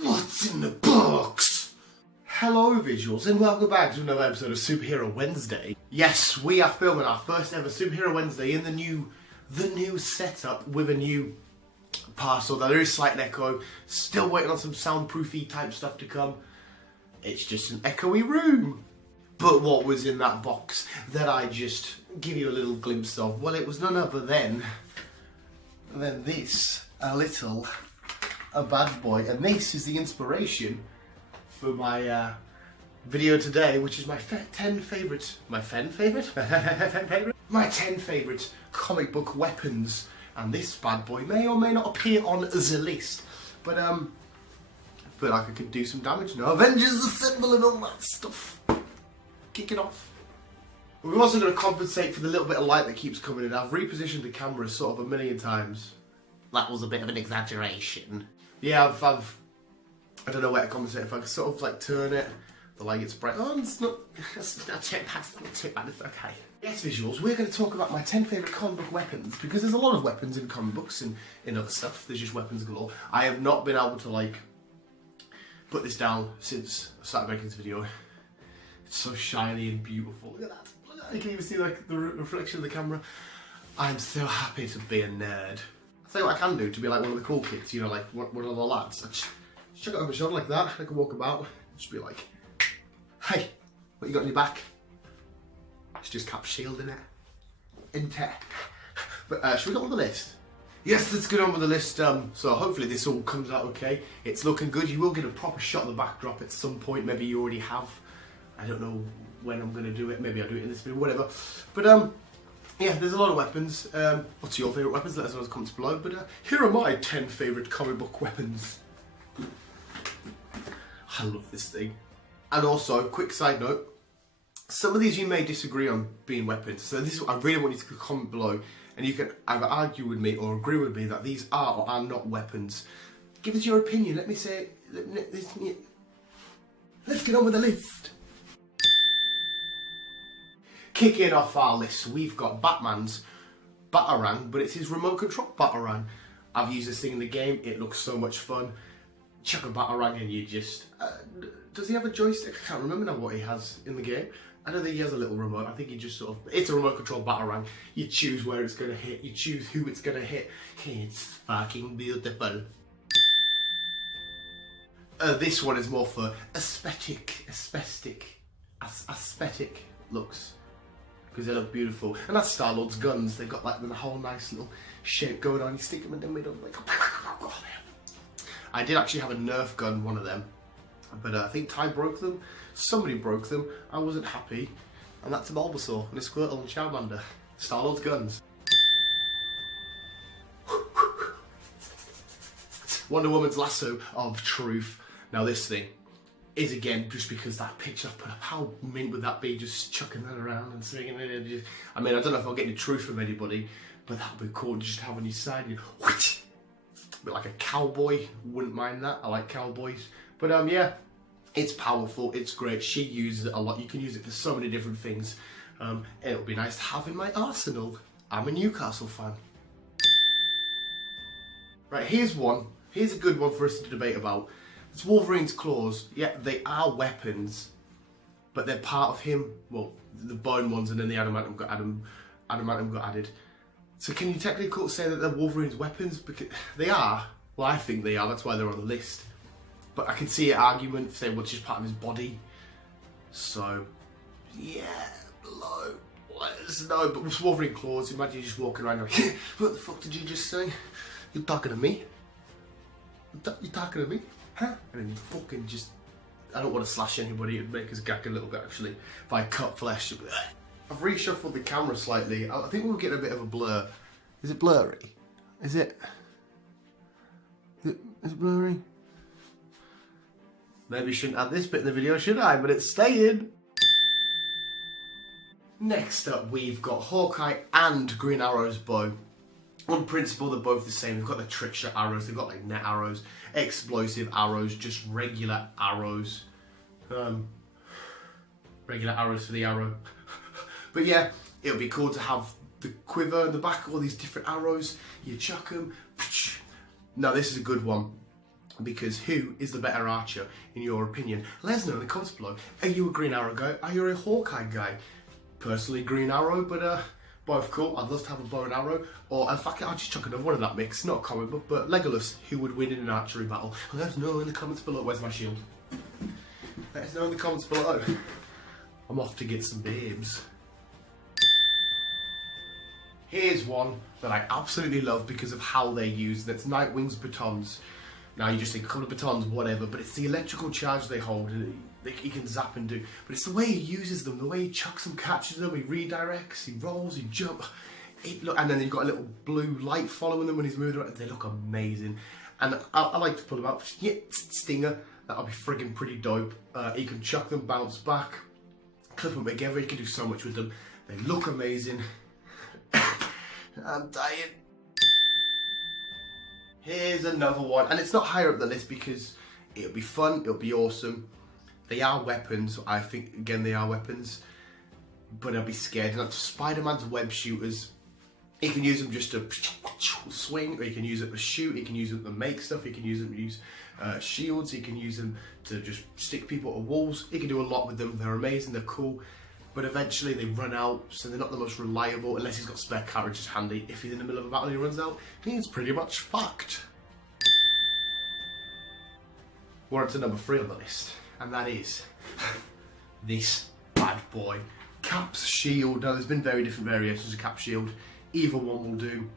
What's in the box? Hello visuals and welcome back to another episode of Superhero Wednesday. Yes, we are filming our first ever Superhero Wednesday in the new setup with a new parcel. Now there is slight echo, still waiting on some soundproofy type stuff to come. It's just an echoey room. But what was in that box that I just give you a little glimpse of? Well, it was none other than this, a bad boy. And this is the inspiration for my video today, which is my 10 favourite comic book weapons. And this bad boy may or may not appear on the list. But I feel like I could do some damage now. Avengers Assemble and all that stuff. Kick it off. We're also going to compensate for the little bit of light that keeps coming in. I've repositioned the camera sort of a million times. That was a bit of an exaggeration. Yeah, I don't know where to compensate. If I could sort of like turn it, the light gets bright. Oh, it's not too bad, it's okay. Yes, visuals, we're going to talk about my 10 favourite comic book weapons, because there's a lot of weapons in comic books and in other stuff. There's just weapons galore. I have not been able to like put this down since I started making this video. It's so shiny and beautiful. Look at that. Look at that. You can even see like the reflection of the camera. I'm so happy to be a nerd. I'll tell you what I can do to be like one of the cool kids, you know, like one of the lads. I just chuck it over my shoulder like that. I can walk about. Just be like, hey, what you got in your back? It's just cap shielding it. Intact. But should we go on the list? Yes, let's get on with the list. So hopefully this all comes out okay. It's looking good. You will get a proper shot of the backdrop at some point. Maybe you already have. I don't know when I'm going to do it. Maybe I'll do it in this video, whatever. But yeah, there's a lot of weapons. What's your favourite weapons? Let us know in the comments below. But here are my 10 favourite comic book weapons. I love this thing. And also, quick side note, some of these you may disagree on being weapons. So this, I really want you to comment below, and you can either argue with me or agree with me that these are or are not weapons. Give us your opinion. Let me say. Let's get on with the list. Kicking off our list, we've got Batman's Batarang, but it's his remote control Batarang. I've used this thing in the game, it looks so much fun. Chuck a Batarang and you just... does he have a joystick? I can't remember now what he has in the game. I don't think he has a little remote, I think he just sort of... It's a remote control Batarang. You choose where it's going to hit, you choose who it's going to hit. It's fucking beautiful. This one is more for aesthetic looks. Because they look beautiful. And that's Star-Lord's guns. They've got like the whole nice little shape going on. You stick them in the middle, like, I did actually have a Nerf gun, one of them. But I think Ty broke them. Somebody broke them. I wasn't happy. And that's a Bulbasaur and a Squirtle and Charmander. Star-Lord's guns. Wonder Woman's lasso of truth. Now this thing is again just because that picture I've put up. How mint would that be, just chucking that around and swinging it? I mean, I don't know if I'll get any truth from anybody, but that would be cool to just have on your side. You bit like a cowboy, wouldn't mind that. I like cowboys. But yeah, it's powerful, it's great. She uses it a lot. You can use it for so many different things. And it would be nice to have in my arsenal. I'm a Newcastle fan. Right, here's one. Here's a good one for us to debate about. It's Wolverine's claws. Yeah, they are weapons, but they're part of him. Well, the bone ones, and then the adamantium got added. So can you technically say that they're Wolverine's weapons? Because they are. Well, I think they are. That's why they're on the list. But I can see an argument saying, well, it's just part of his body. So yeah, below. Let us know. But with Wolverine claws, imagine you just walking around like, what the fuck did you just say? You're talking to me? You're talking to me? Huh? And then you fucking just... I don't want to slash anybody, it'd make us gag a little bit actually. If I cut flesh, it'd be... I've reshuffled the camera slightly. I think we'll get a bit of a blur. Is it blurry? Is it blurry? Maybe I shouldn't add this bit in the video, should I? But it's staying. Next up, we've got Hawkeye and Green Arrow's bow. On principle, they're both the same. They've got the trick shot arrows, they've got like net arrows, explosive arrows, just regular arrows. Regular arrows for the arrow. But yeah, it would be cool to have the quiver in the back, all these different arrows. You chuck them. Now this is a good one. Because who is the better archer, in your opinion? Let us know in the comments below. Are you a Green Arrow guy? Are you a Hawkeye guy? Personally, Green Arrow, but both cool. I'd love to have a bow and arrow. Or, in fact, I'll just chuck another one in that mix. Not a comic book, but Legolas, who would win in an archery battle? Let us know in the comments below. Where's my shield? Let us know in the comments below. I'm off to get some babes. Here's one that I absolutely love because of how they're used. That's Nightwing's batons. Now you just think a couple of batons, whatever, but it's the electrical charge they hold and he can zap and do. But it's the way he uses them, the way he chucks them, catches them, he redirects, he rolls, he jumps. And then you've got a little blue light following them when he's moving around. They look amazing. And I like to pull them out. Yeah, Stinger, that'll be friggin' pretty dope. He can chuck them, bounce back, clip them together. He can do so much with them. They look amazing. I'm dying. Here's another one, and it's not higher up the list because it'll be fun, it'll be awesome. They are weapons, I think, again, they are weapons, but I'll be scared. Like Spider-Man's web shooters, he can use them just to swing, or he can use it to shoot, he can use them to make stuff, he can use them to use shields, he can use them to just stick people to walls. He can do a lot with them. They're amazing, they're cool. But eventually they run out, so they're not the most reliable unless he's got spare carriages handy. If he's in the middle of a battle and he runs out, he's pretty much fucked. We're on to number 3 on the list, and that is this bad boy. Cap's shield. Now there's been very different variations of Cap's shield. Either one will do.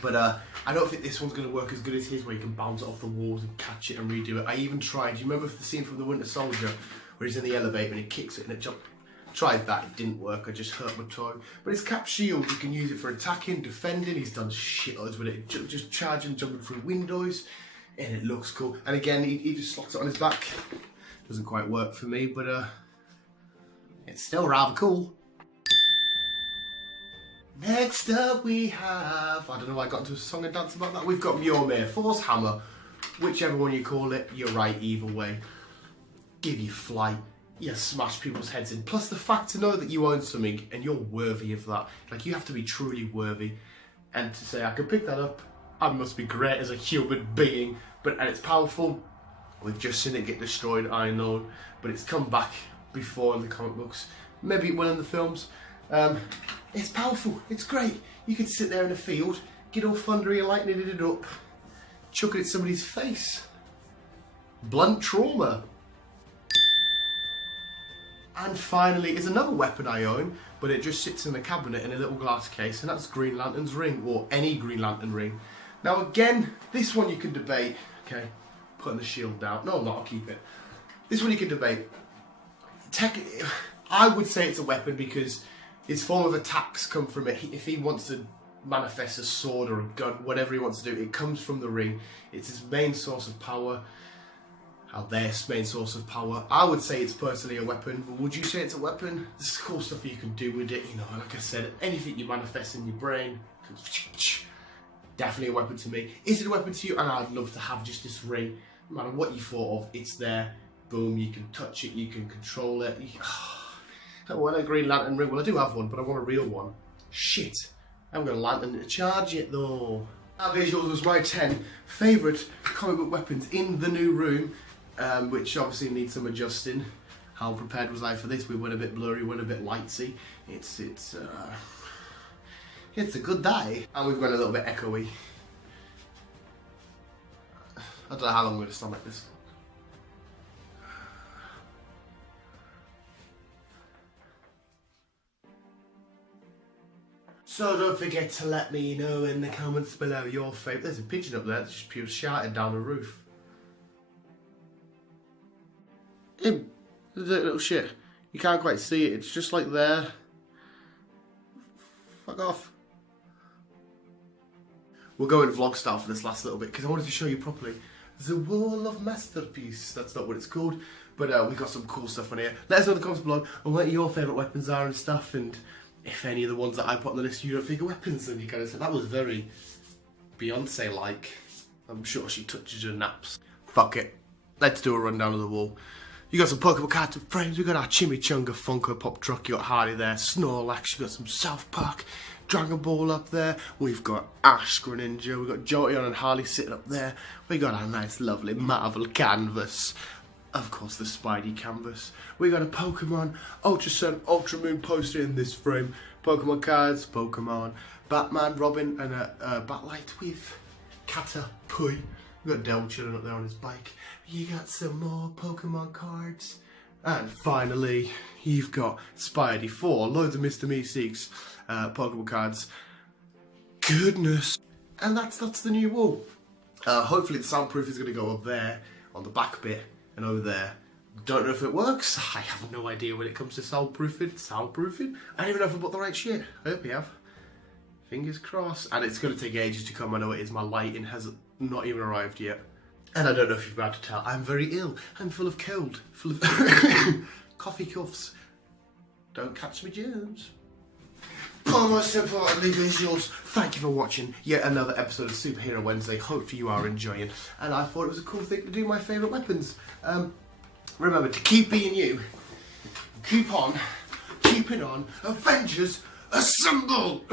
But I don't think this one's going to work as good as his, where you can bounce it off the walls and catch it and redo it. I even tried, do you remember the scene from The Winter Soldier where he's in the elevator and he kicks it and it jumps? Tried that, it didn't work, I just hurt my toe. But his Cap shield, you can use it for attacking, defending, he's done shitloads with it, just charging, jumping through windows, and it looks cool. And again, he just slots it on his back. Doesn't quite work for me, but it's still rather cool. Next up we have, I don't know why I got into a song and dance about that, we've got Mjolnir, Force Hammer, whichever one you call it, you're right either way. Give you flight. You smash people's heads in. Plus the fact to know that you own something and you're worthy of that. Like, you have to be truly worthy. And to say, I can pick that up, I must be great as a human being. And it's powerful. We've just seen it get destroyed, I know. But it's come back before in the comic books. Maybe it will in the films. It's powerful. It's great. You can sit there in a field, get all thundery and lightning it up, chuck it at somebody's face. Blunt trauma. And finally is another weapon I own, but it just sits in the cabinet in a little glass case, and that's Green Lantern's ring, or any Green Lantern ring. Now again, this one you can debate. Okay, putting the shield down. No, I'm not, I'll keep it. This one you can debate. I would say it's a weapon because his form of attacks come from it. If he wants to manifest a sword or a gun, whatever he wants to do, it comes from the ring. It's his main source of power. Their main source of power. I would say it's personally a weapon, but would you say it's a weapon? There's cool stuff you can do with it, you know, like I said, anything you manifest in your brain, definitely a weapon to me. Is it a weapon to you? And I'd love to have just this ring, no matter what you thought of, it's there, boom, you can touch it, you can control it. I want a Green Lantern ring, well I do have one, but I want a real one. Shit, I haven't got a lantern to charge it though. Our visuals was my 10 favourite comic book weapons in the new room. Which obviously needs some adjusting. How prepared was I for this? We went a bit blurry, went a bit lightsy. It's a good day. And we've got a little bit echoey. I don't know how long I'm going to stand like this. So don't forget to let me know in the comments below your favourite. There's a pigeon up there that's just pure shouting down the roof. Him, the little shit. You can't quite see it, it's just like there. Fuck off. We'll go in vlog style for this last little bit because I wanted to show you properly the Wall of Masterpiece. That's not what it's called, but we've got some cool stuff on here. Let us know in the comments below on what your favourite weapons are and stuff, and if any of the ones that I put on the list you don't think are weapons, then you kind of say that was very Beyonce-like. I'm sure she touches her naps. Fuck it. Let's do a rundown of the wall. You got some Pokemon cards and frames, we got our Chimichanga Funko Pop truck, you got Harley there, Snorlax, you got some South Park Dragon Ball up there. We've got Ash Greninja. We've got Jolteon and Harley sitting up there. We got our nice, lovely Marvel canvas. Of course, the Spidey canvas. We got a Pokemon Ultra Sun, Ultra Moon poster in this frame. Pokemon cards, Pokemon, Batman, Robin, and a Batlight with Caterpie. We got Del chilling up there on his bike. You got some more Pokemon cards. And finally, you've got Spidey 4, loads of Mr. Meeseeks Pokemon cards. Goodness. And that's the new wall. Hopefully the soundproof is going to go up there on the back bit and over there. Don't know if it works. I have no idea when it comes to soundproofing. I don't even know if I bought the right shit. I hope you have. Fingers crossed. And it's going to take ages to come. I know it is. My lighting has not even arrived yet. And I don't know if you're about to tell, I'm very ill. I'm full of cold. Full of coffee cuffs. Don't catch me germs. But most importantly, visuals, thank you for watching yet another episode of Superhero Wednesday. Hopefully you are enjoying. And I thought it was a cool thing to do my favourite weapons. Remember to keep being you. Keep on. Keeping on. Avengers Assemble!